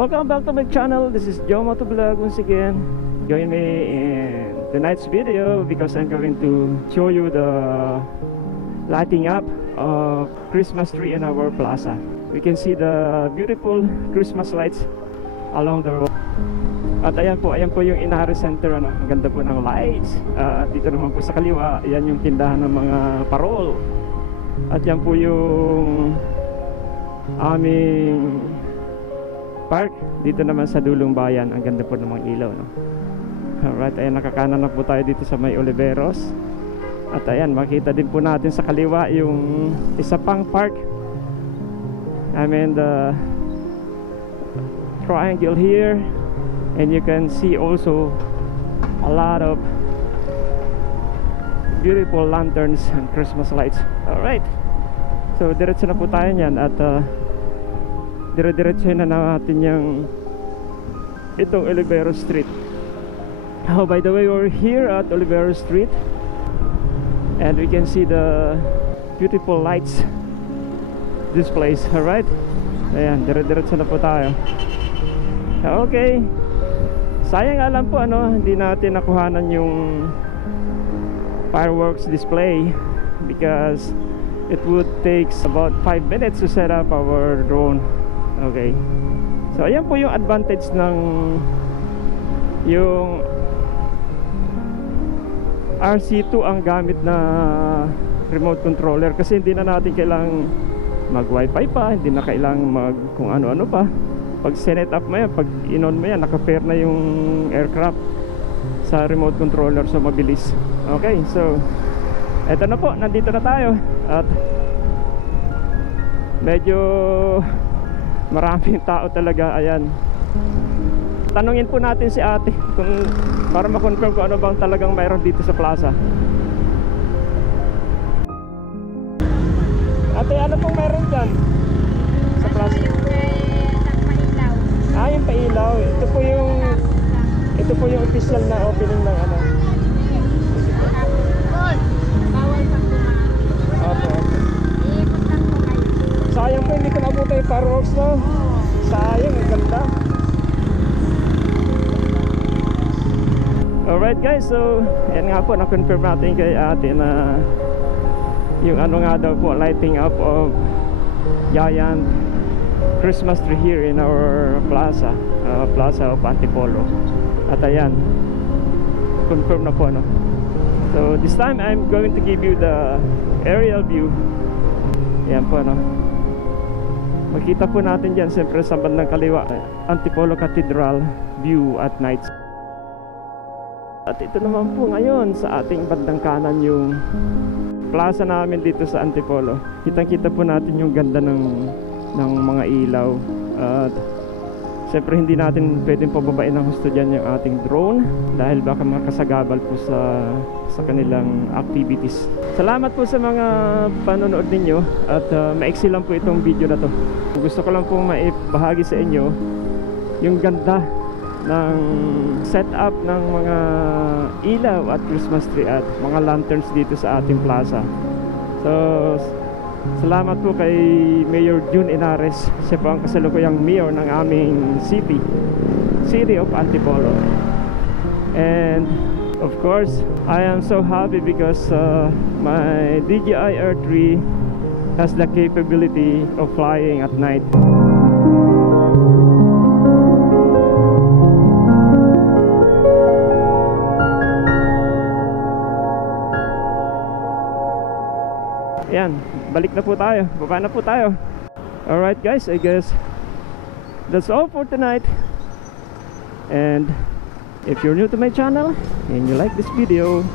Welcome back to my channel. This is Joe Motovlog once again. Join me in tonight's video because I'm going to show you the lighting up of Christmas tree in our plaza. We can see the beautiful Christmas lights along the road. At ayan po yung Inari Center, ano? Ang ganda po ng lights. Dito naman po sa kaliwa, yan yung tindahan ng mga parol. At yan po yung aming park dito naman sa dulong bayan. Ang ganda po ng mga ilaw, no? Alright, ayan, nakakanan na po tayo dito sa may Oliveros. At ayan, makita din po natin sa kaliwa yung isa pang park. I mean the triangle here, and you can see also a lot of beautiful lanterns and Christmas lights. Alright, so diretso na po tayo niyan at dire-diretso na natin yung itong Oliveros Street. Oh, by the way, we're here at Oliveros Street and we can see the beautiful lights this place. Alright, ayan, dire-diretso na po tayo. Okay, sayang nga lang po, ano, hindi natin nakuhanan yung fireworks display because it would take about 5 minutes to set up our drone. Okay, so ayan po yung advantage ng yung RC2 ang gamit na remote controller, kasi hindi na natin kailangang mag wifi pa, hindi na kailangang mag kung ano-ano pa. Pag set up mo yan, pag in-on mo yan, naka-pair na yung aircraft sa remote controller, so mabilis. Okay, so eto na po, nandito na tayo at medyo maraming tao talaga. Ayan, tanungin po natin si ate kung, para ma-confirm kung ano bang talagang mayroon dito sa plaza. Ate, ano pong mayroon dyan sa plaza? Yung pailaw. Ito po yung official na opening ng ano. Bawal pang dumaan. Opo. Iikot lang po kayo. Sayang po, hindi ko nabuta yung fireworks, no? Sayang, ang ganda. Alright guys, so yan nga po, na-confirm natin kay ate na yung ano nga daw po, lighting up of giant Christmas tree here in our plaza, plaza of Antipolo. At ayan, confirm na po, no? So this time I'm going to give you the aerial view. Ayan po, no? Makita po natin dyan siyempre sa bandang kaliwa, Antipolo Cathedral view at night. At ito naman po ngayon sa ating bandang kanan yung plaza namin dito sa Antipolo. Kitang-kita po natin yung ganda ng mga ilaw. At siyempre hindi natin pwedeng pababain ng husto dyan yung ating drone dahil baka makasagabal po sa kanilang activities. Salamat po sa mga panonood ninyo at maiksi lang po itong video na to. Gusto ko lang pong maibahagi sa inyo yung ganda ng setup ng mga ilaw at Christmas tree at mga lanterns dito sa ating plaza. So salamat po kay Mayor June Inares. Siya po ang kasalukuyang mayor ng aming city of Antipolo. And of course, I am so happy because my DJI Air 3 has the capability of flying at night. Ayan, balik na po tayo, baba na po tayo. Alright guys, I guess that's all for tonight. And if you're new to my channel and you like this video,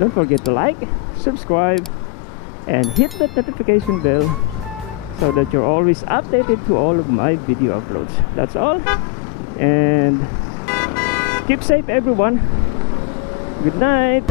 don't forget to like, subscribe, and hit that notification bell so that you're always updated to all of my video uploads. That's all, and keep safe everyone. Good night.